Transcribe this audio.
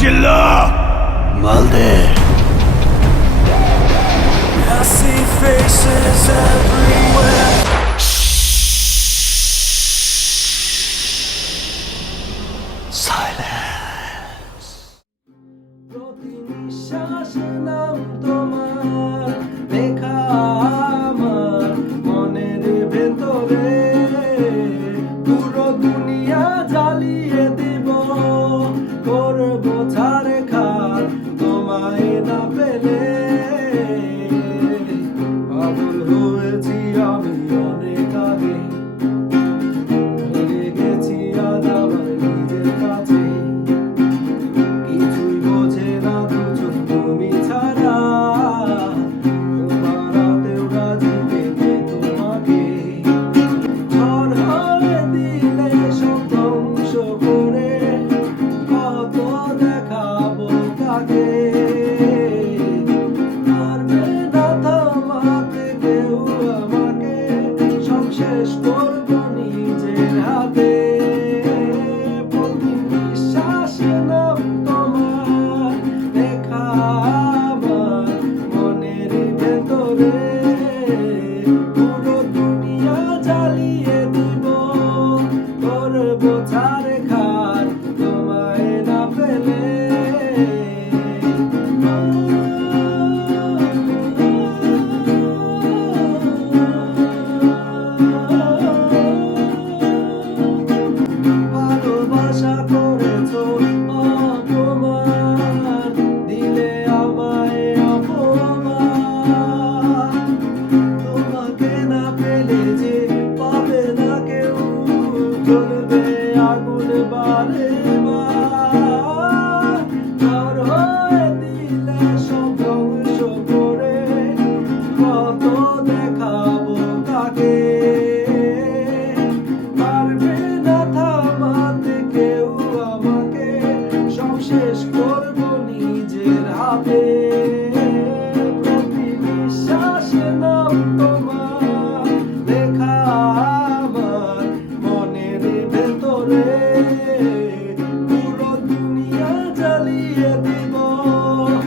જિલ્લા માલદેહ I see faces everywhere. Silence. প্রতি নিঃশ্বাসে নাম তোমার দেখা আমার মনের ভেতরে পুরো দুনিয়া love জ্বলবে আগুন বারে তোর হয়ে দিলে কত єдино.